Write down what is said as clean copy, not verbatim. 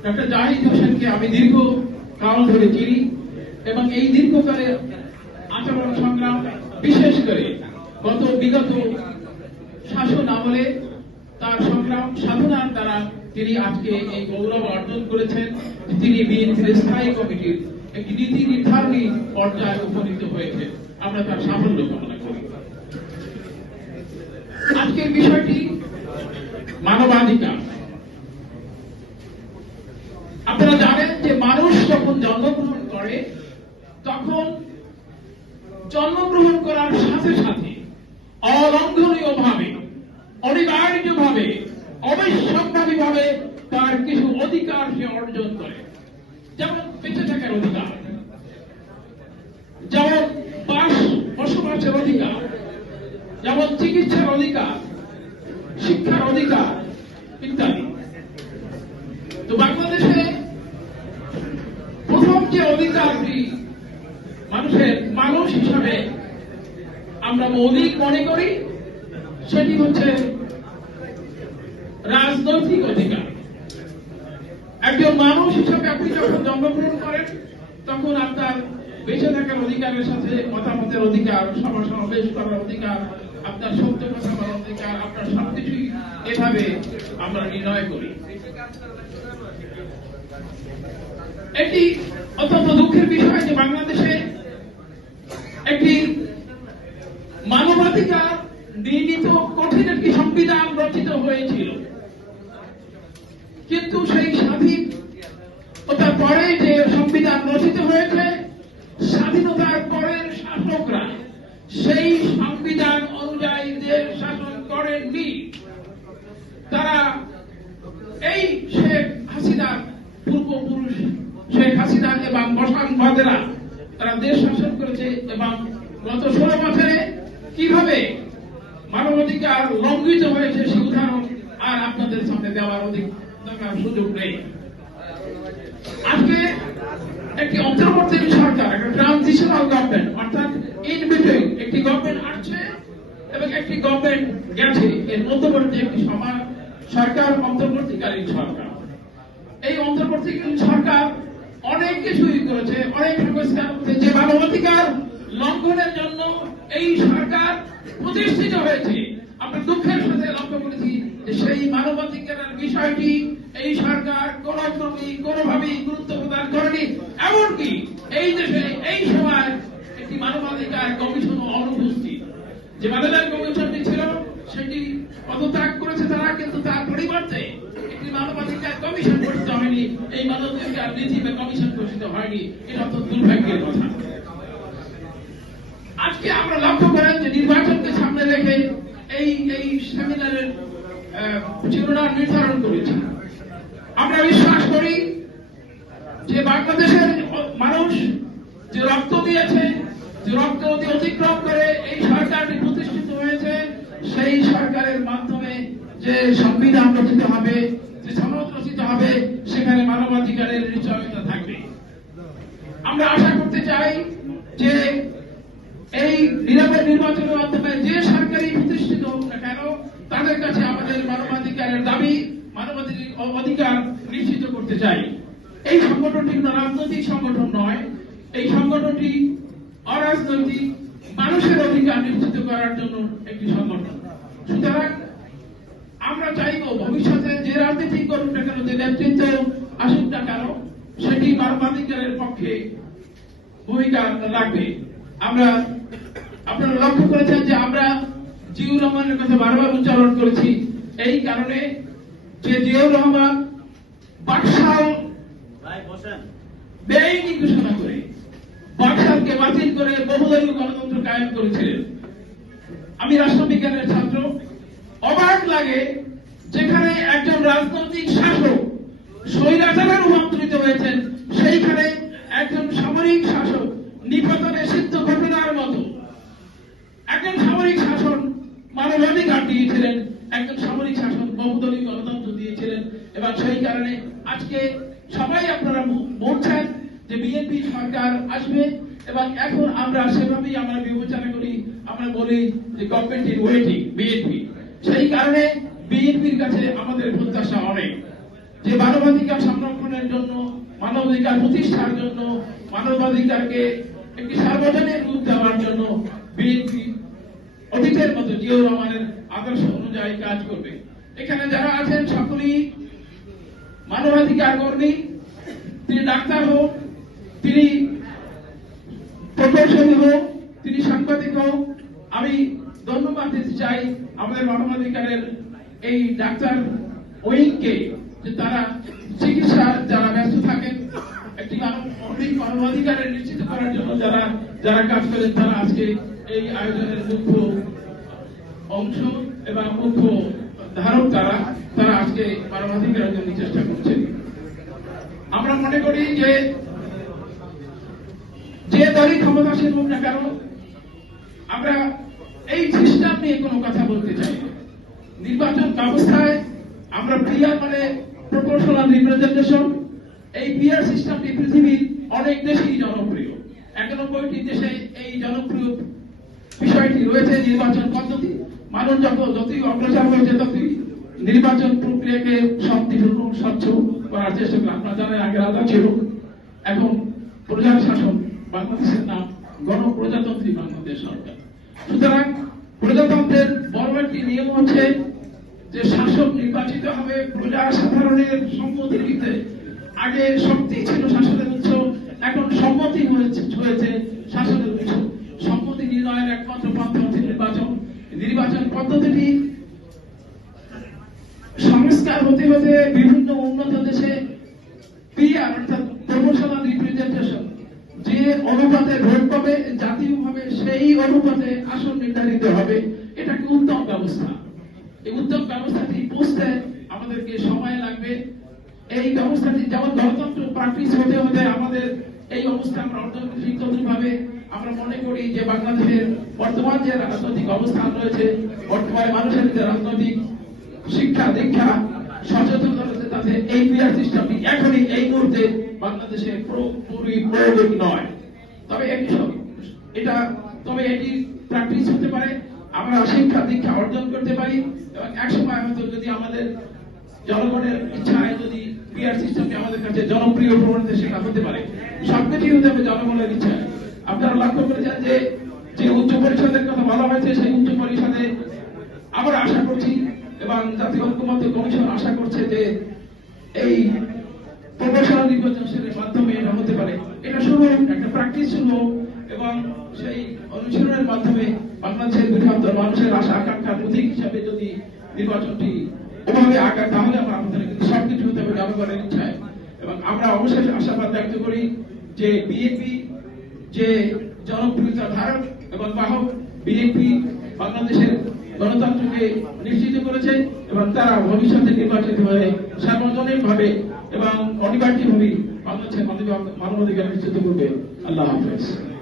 Doctor Zahid হোসেনকে আমি দীর্ঘ কাল ধরে চিনি এবং এই দীর্ঘকালে আচরণ সংগ্রাম, বিশেষ করে বিগত শাসন আমলে তার সংগ্রাম সাধনার দ্বারা তিনি আজকে এই গৌরব অর্জন করেছেন। তিনি বিএনপির স্থায়ী কমিটির একটি নীতি নির্ধারণী পর্যায়ে উপনীত হয়েছে। আমরা তার সাফল্য কামনা করি। আজকের বিষয়টি মানবাধিকার। আপনারা জানেন যে মানুষ যখন জন্মগ্রহণ করে তখন জন্মগ্রহণ করার সাথে সাথে অলঙ্ঘনীয় ভাবে, অনিবার্য ভাবে, অবশ্যম্ভাবী ভাবে তার কিছু অধিকার সে অর্জন করে। যেমন বেঁচে থাকার অধিকার, যেমন বসবাসের অধিকার, যেমন চিকিৎসার অধিকার, শিক্ষার অধিকার ইত্যাদি। তো বাংলাদেশে প্রথম যে অধিকারটি মানুষ হিসাবে আমরা মৌলিক মনে করি সেটি হচ্ছে রাজনৈতিক অধিকার। একজন মানুষ হিসাবে আপনি যখন জন্মগ্রহণ করেন তখন আপনার বেঁচে থাকার অধিকারের সাথে মতামতের অধিকার, সভা সমাবেশ করার অধিকার, আপনার সত্য কথা বলার অধিকার, আপনার সবকিছুই এভাবে আমরা নির্ণয় করি। এটি অত্যন্ত দুঃখের বিষয় যে বাংলাদেশে একটি মানবাধিকার নির্ণীত কঠিন একটি সংবিধান রচিত হয়েছিল, কিন্তু সেই স্বাধীনতার পরে যে সংবিধান রচিত হয়েছে, স্বাধীনতার পরের শাসকরা সেই সংবিধান অনুযায়ী দেশ শাসন করেননি। তারা এই শেখ হাসিনার পূর্বপুরুষ শেখ হাসিনা এবং বসাংবাদেরা তারা দেশ শাসন করেছে এবং গত 16 বছরে কিভাবে মানবাধিকার লঙ্ঘিত হয়েছে সে উদাহরণ আর আপনাদের সামনে দেওয়ার সুযোগ নেই। আজকে একটি অন্তর্বর্তী সরকার, একটা ট্রানজিশনাল গভর্নমেন্ট, অর্থাৎ ইন বিটুইন একটি গভর্নমেন্ট আসছে এবং একটি গভর্নমেন্ট গেছে, এর মধ্যবর্তী একটি সরকার অন্তর্বর্তীকালীন সরকার। এই অন্তর্বর্তীকালীন সরকার অনেক কিছুই করেছে, অনেক সংস্কার করেছে যে মানবাধিকার লঙ্ঘনের জন্য এই সরকার প্রতিষ্ঠিত হয়েছে। আমরা দুঃখের সাথে লক্ষ্য করেছি যে সেই মানবাধিকারের বিষয়টি এই সরকার কোনোভাবেই গুরুত্ব প্রদান করেনি। এমনকি এই দেশে এই সময় একটি মানবাধিকার কমিশন অনুপস্থিত। যে মানবাধিকার কমিশনটি ছিল সেটি পদত্যাগ করেছে তারা, কিন্তু তার পরিবর্তে একটি মানবাধিকার কমিশন গঠিত হয়নি, এই মানবাধিকার নীতি বা কমিশন গঠিত হয়নি। এটা অত্যন্ত দুর্ভাগ্যের কথা। আজকে আমরা লক্ষ্য করেন যে নির্বাচনকে সামনে রেখে এই সেমিনারের শিরোনাম নির্ধারণ করেছি। আমরা বিশ্বাস করি যে বাংলাদেশের মানুষ যে রক্ত দিয়েছে, যে রক্ত অতিক্রম করে এই সরকারটি প্রতিষ্ঠিত হয়েছে, সেই সরকারের মাধ্যমে যে সংবিধান রচিত হবে, যে সনদ রচিত হবে, সেখানে মানবাধিকারের নিশ্চয়তা থাকবে। আমরা আশা করতে চাই যে এই নিরাপদ নির্বাচনের মাধ্যমে যে সরকারি প্রতিষ্ঠিত হোক না কেন, তাদের কাছে আমাদের মানবাধিকারের দাবি, মানবাধিকার অধিকার নিশ্চিত করতে চাই। এই সংগঠনটি কোন রাজনৈতিক সংগঠন নয়, এই সংগঠনটি অরাজনৈতিক মানুষের অধিকার নিশ্চিত করার জন্য একটি সংগঠন। সুতরাং আমরা চাইব ভবিষ্যতে যে রাজনীতি করুক না কেন, যে নেতৃত্ব আসুক না কেন, সেটি মানবাধিকারের পক্ষে ভূমিকা রাখবে। আপনারা লক্ষ্য করেছেন যে আমরা জিয়াউর রহমানের কথা বারবার উচ্চারণ করেছি, এই কারণে যে জিয়াউর রহমান বাকশাল বেআইনি ঘোষণা করে বাকশালকে বাতিল করে বহুদলীয় গণতন্ত্র কায়েম করেছিলেন। আমি রাষ্ট্রবিজ্ঞানের ছাত্র, অবাক লাগে যেখানে একজন রাজনৈতিক শাসক স্বৈরাচারে রূপান্তরিত হয়েছেন, সেইখানে একজন সামরিক শাসক নিপতনে সিদ্ধ ঘটনার মতো একজন সামরিক শাসন মানবাধিকার দিয়েছিলেন, একজন সামরিক শাসন বহুদলীয় গণতন্ত্র দিয়েছিলেন। এবং সেই কারণে আজকে সবাই আপনারা বলছেন যে বিএনপি সরকার আসবে, এবং এখন আমরা সেভাবেই আমরা বিবেচনা করি। আমরা বলি যে গভর্নমেন্ট ওয়েটিং বিএনপি। সেই কারণে বিএনপির কাছে আমাদের প্রত্যাশা অনেক। যে মানবাধিকার সংরক্ষণের জন্য, মানবাধিকার প্রতিষ্ঠার জন্য, মানবাধিকারকে একটি সার্বজনীন রূপ দেওয়ার জন্য বিএনপি অতীতের মতো জিয়াউর রহমানের আদর্শ অনুযায়ী কাজ করবে। এখানে যারা আছেন সকলেই মানবাধিকার কর্মী, তিনি ডাক্তার হোক, তিনি প্রকৌশলী হোক, তিনি সাংবাদিক হোক। আমি ধন্যবাদ দিতে চাই আমাদের মানবাধিকারের এই ডাক্তার উইংকে, যে তারা চিকিৎসা যারা ব্যস্ত থাকেন, একটি মানবাধিকারের নিশ্চিত করার জন্য যারা কাজ করেন, তারা আজকে এই আয়োজনের মুখ্য অংশ এবং মুখ্য ধারক তারা আজকে মানবাধিকারের জন্য চেষ্টা করছেন। আমরা মনে করি যে দলই ক্ষমতাসীন হোক না কেন, আমরা এই সিস্টেম নিয়ে কোনো কথা বলতে চাই না। নির্বাচন ব্যবস্থায় আমরা পিআর মানে প্রপোর্শনাল রিপ্রেজেন্টেশন, এই পিআর সিস্টেমটি পৃথিবীর অনেক দেশেই জনপ্রিয়। 91টি দেশে এই জনপ্রিয় বিষয়টি রয়েছে। নির্বাচন পদ্ধতি মানুষ যতই অগ্রসর হয়েছে ততই নির্বাচন প্রক্রিয়াকে শান্তিপূর্ণ স্বচ্ছ করার চেষ্টা করে। আপনারা জানেন আগে আলাদা ছিল, এখন প্রজার শাসন বাংলাদেশের নাম গণপ্রজাতন্ত্রী বাংলাদেশ সরকার। সুতরাং প্রজাতন্ত্রের বড় একটি নিয়ম হচ্ছে যে শাসক নির্বাচিত হবে প্রজা সাধারণের সম্মতির ভিত্তিতে। আগে শক্তি ছিল শাসনের উৎস, এখন সম্মতি হয়েছে শাসনের উৎস। সম্মতি নির্ণয়ের একমাত্র পন্থা হচ্ছে নির্বাচন পদ্ধতিটি সংস্কার হতে হতে বিভিন্ন উন্নত দেশে পিআর অর্থাৎ প্রপোর্শনাল রিপ্রেজেন্টেশন, যে অনুপাতে ভোট পাবে জাতীয়ভাবে সেই অনুপাতে আসন নির্ধারিত হবে। এটা কি উত্তম ব্যবস্থা। এই উত্তম ব্যবস্থাটি বুঝতে আমাদেরকে সময় লাগবে। এই ব্যবস্থাটি যেমন গণতন্ত্র প্র্যাকটিস হতে হতে আমাদের এই অবস্থা আমরা অর্জন ঠিক তদ্রুপভাবে আমরা মনে করি যে বাংলাদেশের বর্তমান যে রাজনৈতিক অবস্থান রয়েছে, বর্তমানে মানুষের যে রাজনৈতিক শিক্ষা দীক্ষা সচেতনতা রয়েছে, তাতে এই পিআর সিস্টেমটি এখনই এই মুহূর্তে বাংলাদেশে পুরোপুরি প্রয়োজনীয় নয়। তবে এটি প্র্যাকটিস হতে পারে, আমরা শিক্ষা দীক্ষা অর্জন করতে পারি এবং একসময় হয়তো যদি আমাদের জনগণের ইচ্ছায় যদি পিআর সিস্টেমটি আমাদের কাছে জনপ্রিয় প্রবণতা সেটা হতে পারে। সবকিছুই হতে হবে জনগণের ইচ্ছায়। আপনারা লক্ষ্য করেছেন যে উচ্চ পরিষদের কথা বলা হয়েছে, সেই উচ্চ পরিষদে আমরা আশা করছি এবং জাতীয় ঐক্যমত্য কমিশন আশা করছে যে এই প্রপোর্শনাল নির্বাচনের মাধ্যমে এটা হতে পারে। এটা শুরু হোক, একটা প্র্যাকটিস শুরু হোক এবং সেই অনুশীলনের মাধ্যমে বাংলাদেশের বৃহত্তর মানুষের আশা আকাঙ্ক্ষার প্রতীক হিসাবে যদি নির্বাচনটি ওভাবে আঁকা, তাহলে আমাদের কিন্তু সবকিছু হতে হবে জনগণের ইচ্ছায়। এবং আমরা অবশ্যই আশাবাদ ব্যক্ত করি যে বিএনপি যে জনপ্রিয়তা ধারক এবং বাহক, বিএনপি বাংলাদেশের গণতন্ত্রকে নিশ্চিত করেছে এবং তারা ভবিষ্যতে নির্বাচিত হয়ে সার্বজনীনভাবে এবং অনিবার্যভাবে বাংলাদেশের মানবাধিকার নিশ্চিত করবে। আল্লাহ হাফেজ।